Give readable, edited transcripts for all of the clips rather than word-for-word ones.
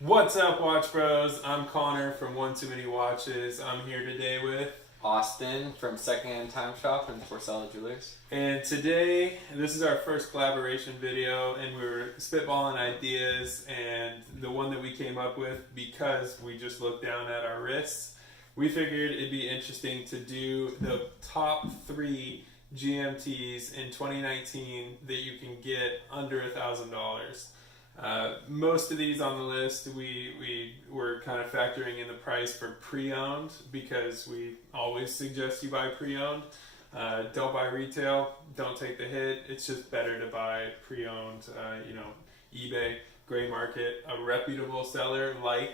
What's up, Watch Bros? I'm Connor from One Too Many Watches. I'm here today with Austin from Secondhand Time Shop and Porcella Jewelers. and today, this is our first collaboration video, and we were spitballing ideas, and the one that we came up with, because we just looked down at our wrists, we figured it'd be interesting to do the top 3 GMTs in 2019 that you can get under $1,000. Most of these on the list, we were kind of factoring in the price for pre-owned, because we always suggest you buy pre-owned. Don't buy retail, don't take the hit. It's just better to buy pre-owned, eBay, gray market, a reputable seller like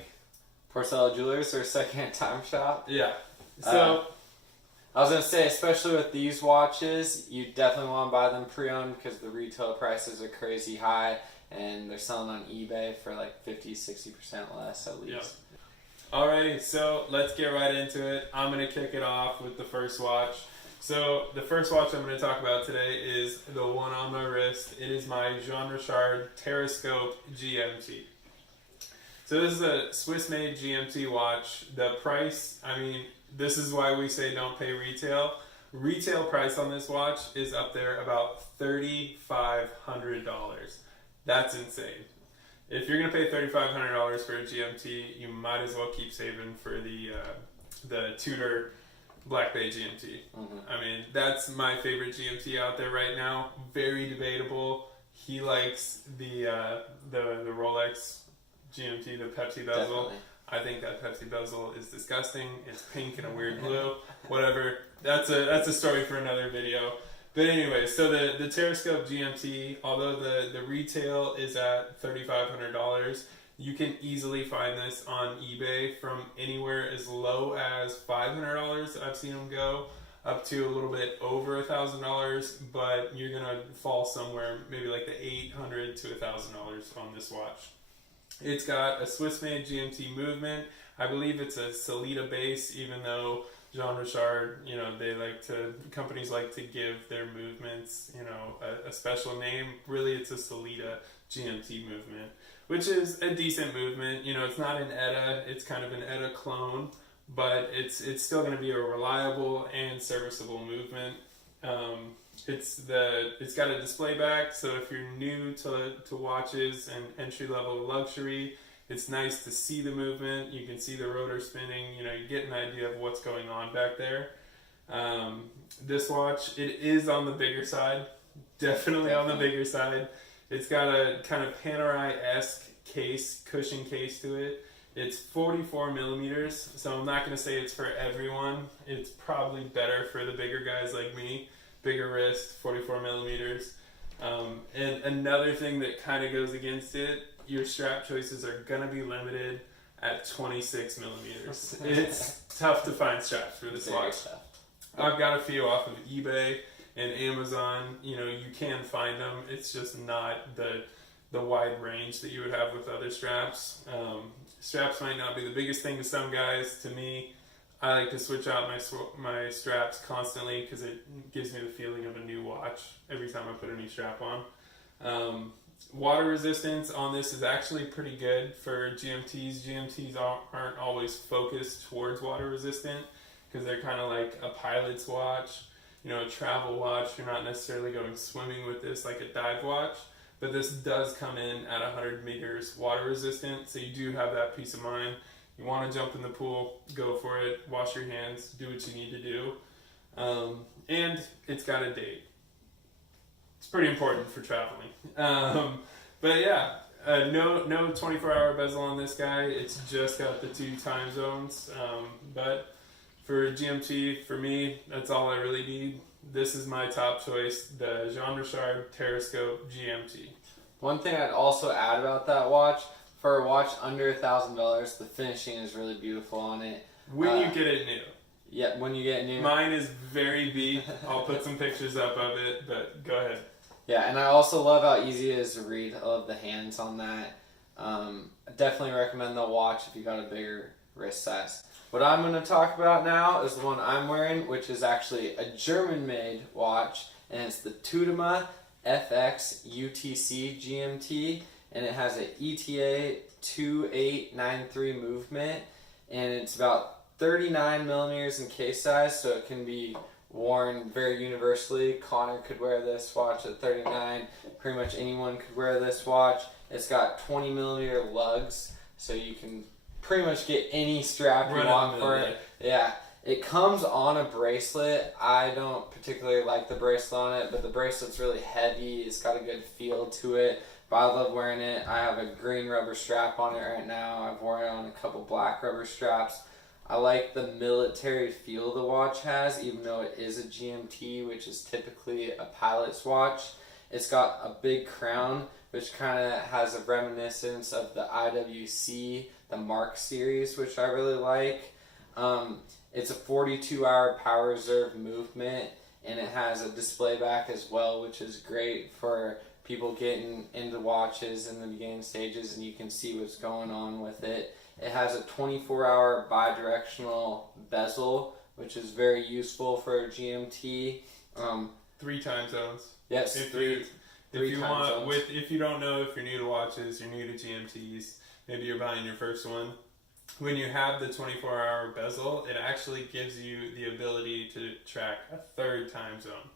Porcella Jewelers or Secondhand Time Shop. Yeah. So I was going to say, especially with these watches, you definitely want to buy them pre-owned because the retail prices are crazy high and they're selling on eBay for like 50-60% less at least. Yeah. Alrighty, so let's get right into it. I'm going to kick it off with the first watch. So the first watch I'm going to talk about today is the one on my wrist. It is my Jean Richard Terrascope GMT. So this is a Swiss-made GMT watch. The price, this is why we say don't pay retail. Retail price on this watch is up there about $3,500. That's insane. If you're going to pay $3,500 for a GMT, you might as well keep saving for the Tudor Black Bay GMT. Mm-hmm. That's my favorite GMT out there right now. Very debatable. He likes the Rolex GMT, the Pepsi bezel. Definitely. I think that Pepsi bezel is disgusting. It's pink and a weird blue. Whatever. That's a story for another video. But anyway, so the Terrascope GMT, although the retail is at $3,500, you can easily find this on eBay from anywhere as low as $500. I've seen them go up to a little bit over $1,000, but you're gonna fall somewhere maybe like the $800 to $1,000 on this watch. It's got a Swiss-made GMT movement. I believe it's a Sellita base, even though Jean Richard, companies like to give their movements, a special name. Really, it's a Sellita GMT movement, which is a decent movement. It's not an ETA, it's kind of an ETA clone, but it's still going to be a reliable and serviceable movement. It's got a display back, so if you're new to watches and entry-level luxury, it's nice to see the movement. You can see the rotor spinning. You get an idea of what's going on back there. This watch, it is on the bigger side. Definitely on the bigger side. It's got a kind of Panerai-esque cushion case to it. It's 44 millimeters, so I'm not going to say it's for everyone. It's probably better for the bigger guys like me. Bigger wrist, 44 millimeters. And another thing that kind of goes against it, your strap choices are going to be limited at 26 millimeters. It's tough to find straps for this watch. I've got a few off of eBay and Amazon. You can find them. It's just not the wide range that you would have with other straps. Straps might not be the biggest thing to some guys. To me, I like to switch out my straps constantly because it gives me the feeling of a new watch every time I put a new strap on. Water resistance on this is actually pretty good for GMTs. GMTs aren't always focused towards water resistant because they're kind of like a pilot's watch, a travel watch. You're not necessarily going swimming with this like a dive watch, but this does come in at 100 meters water resistant, so you do have that peace of mind. You want to jump in the pool, go for it, wash your hands, do what you need to do. And it's got a date. It's pretty important for traveling. But yeah, no 24-hour bezel on this guy. It's just got the 2 time zones. But for GMT, for me, that's all I really need. This is my top choice, the Jean Richard Terrascope GMT. One thing I'd also add about that watch, for a watch under $1,000, the finishing is really beautiful on it. When you get it new. Yeah, when you get it new. Mine is very beat. I'll put some pictures up of it, but go ahead. Yeah, and I also love how easy it is to read. I love the hands on that. I definitely recommend the watch if you got a bigger wrist size. What I'm going to talk about now is the one I'm wearing, which is actually a German-made watch, and it's the Tudema FX UTC GMT. and it has an ETA 2893 movement, and it's about 39 millimeters in case size, so it can be worn very universally. Connor could wear this watch at 39. Pretty much anyone could wear this watch. It's got 20 millimeter lugs, so you can pretty much get any strap you want for it. Yeah. It comes on a bracelet. I don't particularly like the bracelet on it, but the bracelet's really heavy. It's got a good feel to it. But I love wearing it. I have a green rubber strap on it right now. I've worn it on a couple black rubber straps. I like the military feel the watch has, even though it is a GMT, which is typically a pilot's watch. It's got a big crown, which kind of has a reminiscence of the IWC, the Mark series, which I really like. It's a 42-hour power reserve movement, and it has a display back as well, which is great for people getting into watches in the beginning stages, and you can see what's going on with it. It has a 24-hour bi-directional bezel, which is very useful for a GMT. 3 time zones. Yes, if three you time want, zones. if you don't know, if you're new to watches, you're new to GMTs, maybe you're buying your first one. When you have the 24-hour bezel, it actually gives you the ability to track a 3rd time zone.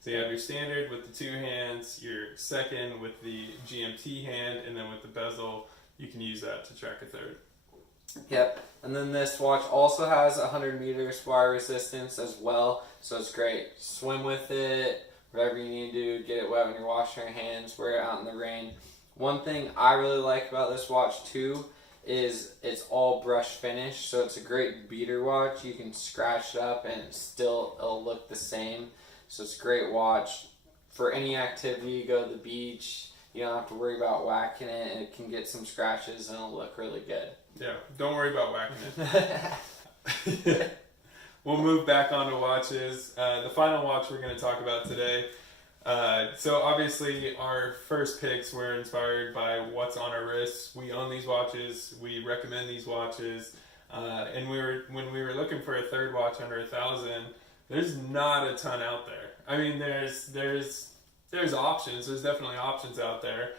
So you have your standard with the 2 hands, your second with the GMT hand, and then with the bezel, you can use that to track a 3rd. Yep, and then this watch also has 100 meters water resistance as well, so it's great. Swim with it, whatever you need to do, get it wet when you're washing your hands, wear it out in the rain. One thing I really like about this watch too is it's all brush finish, so it's a great beater watch. You can scratch it up and it'll look the same. So it's a great watch for any activity. Go to the beach, you don't have to worry about whacking it, and it can get some scratches and it'll look really good. Yeah, don't worry about whacking it. We'll move back onto watches. The final watch we're going to talk about today. So obviously our first picks were inspired by what's on our wrists. We own these watches. We recommend these watches. And when we were looking for a 3rd watch under 1,000, there's not a ton out there. I mean, there's options. There's definitely options out there.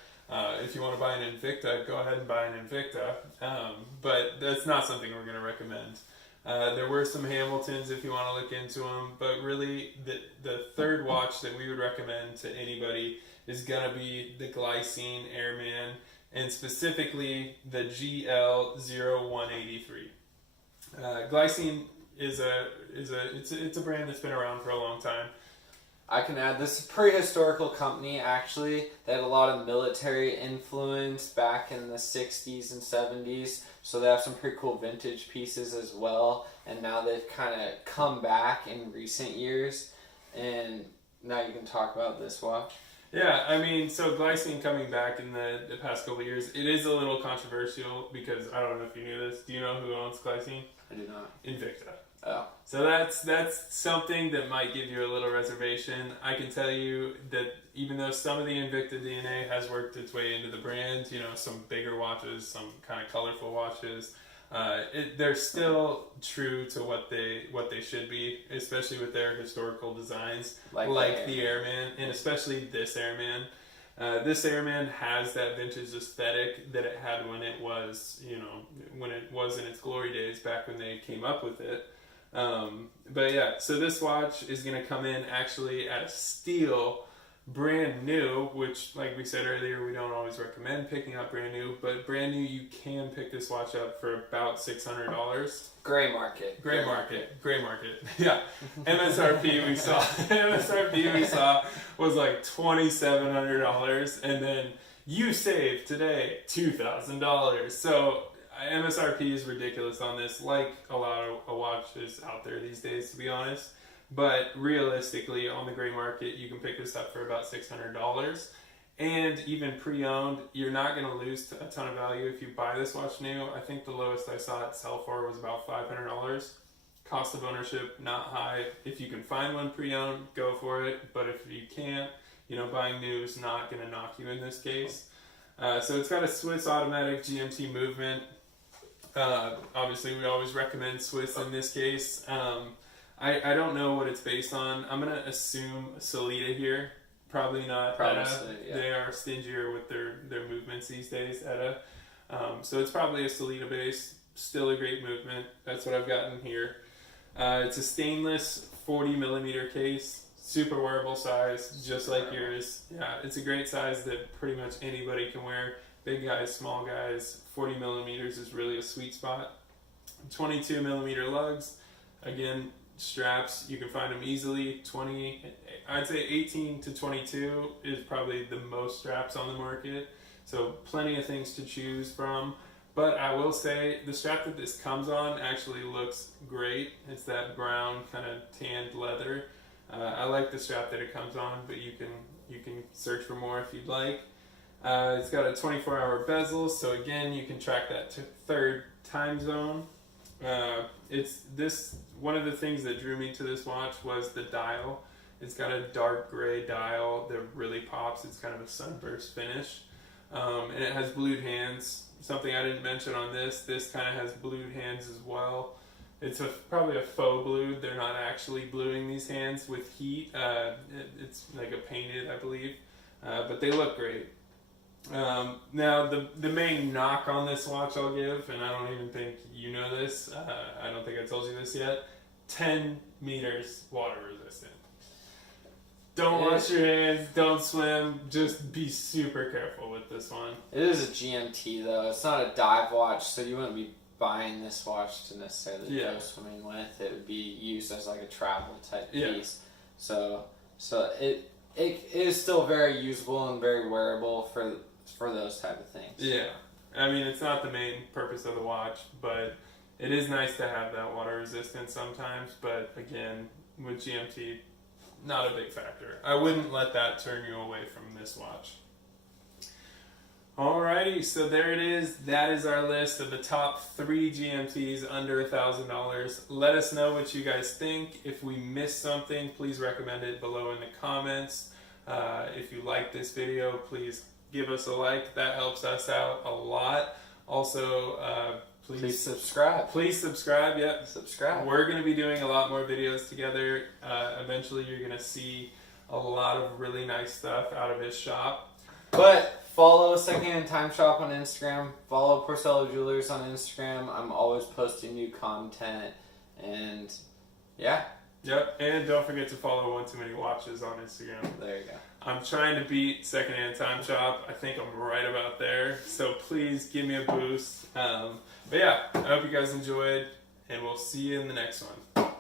If you want to buy an Invicta, go ahead and buy an Invicta. But that's not something we're going to recommend. There were some Hamiltons if you want to look into them, but really the 3rd watch that we would recommend to anybody is going to be the Glycine Airman, and specifically the GL0183. Glycine is a brand that's been around for a long time. I can add, this is a prehistorical company actually. They had a lot of military influence back in the 60s and 70s, so they have some pretty cool vintage pieces as well, and now they've kind of come back in recent years, and now you can talk about this watch. Yeah, I mean, so Glycine coming back in the past couple of years, it is a little controversial because I don't know if you knew this. Do you know who owns Glycine? I do not. Invicta. Oh. So that's something that might give you a little reservation. I can tell you that even though some of the Invicta DNA has worked its way into the brand, you know, some bigger watches, some kind of colorful watches, they're still true to what they should be, especially with their historical designs, like the Airman, and especially this Airman. This Airman has that vintage aesthetic that it had when it was in its glory days, back when they came up with it. But yeah, so this watch is going to come in actually at a steal, brand new, which, like we said earlier, we don't always recommend picking up brand new, but brand new, you can pick this watch up for about $600. Gray market. Yeah. MSRP we saw was like $2,700, and then you saved today $2,000. So MSRP is ridiculous on this, like a lot of watches out there these days, to be honest. But realistically, on the gray market, you can pick this up for about $600. And even pre-owned, you're not going to lose a ton of value if you buy this watch new. I think the lowest I saw it sell for was about $500. Cost of ownership, not high. If you can find one pre-owned, go for it. But if you can't, buying new is not going to knock you in this case. So it's got a Swiss automatic GMT movement. Obviously, we always recommend Swiss in this case. I don't know what it's based on. I'm going to assume Solita here, Probably not. Probably, Etta. They are stingier with their movements these days. Etta. So it's probably a Sellita base. Still a great movement. That's what I've gotten here. It's a stainless 40 millimeter case. Super wearable size, just like yours. Yeah, it's a great size that pretty much anybody can wear. Big guys, small guys. 40 millimeters is really a sweet spot. 22 millimeter lugs. Again, straps, you can find them easily. I'd say 18 to 22 is probably the most straps on the market. So plenty of things to choose from. But I will say the strap that this comes on actually looks great. It's that brown kind of tanned leather. I like the strap that it comes on, but you can search for more if you'd like. It's got a 24-hour bezel, so again you can track that to third time zone. One of the things that drew me to this watch was the dial. It's got a dark gray dial that really pops. It's kind of a sunburst finish, and it has blued hands. Something I didn't mention on this. This kind of has blued hands as well. It's probably a faux blue. They're not actually bluing these hands with heat. It's like a painted, I believe, but they look great. Now the main knock on this watch I'll give, and I don't even think you know this. I don't think I told you this yet. 10 meters water resistant. Don't wash your hands. Don't swim. Just be super careful with this one. It is a GMT though. It's not a dive watch, so you wouldn't be buying this watch to necessarily go swimming with. It would be used as like a travel type piece. So it is still very usable and very wearable for those type of things. Yeah, I mean it's not the main purpose of the watch, but it is nice to have that water resistance sometimes. But again, with GMT, not a big factor. I wouldn't let that turn you away from this watch. Alrighty, so there it is. That is our list of the top 3 GMTs under $1,000. Let us know what you guys think. If we missed something, please recommend it below in the comments. If you like this video, please give us a like. That helps us out a lot. Also, please subscribe. Please subscribe. Yep. Subscribe. We're going to be doing a lot more videos together. Eventually, you're going to see a lot of really nice stuff out of his shop. But follow Secondhand Time Shop on Instagram. Follow Porcello Jewelers on Instagram. I'm always posting new content. And yeah. Yep. And don't forget to follow One Too Many Watches on Instagram. There you go. I'm trying to beat Secondhand Time Shop. I think I'm right about there. So please give me a boost. But yeah, I hope you guys enjoyed. And we'll see you in the next one.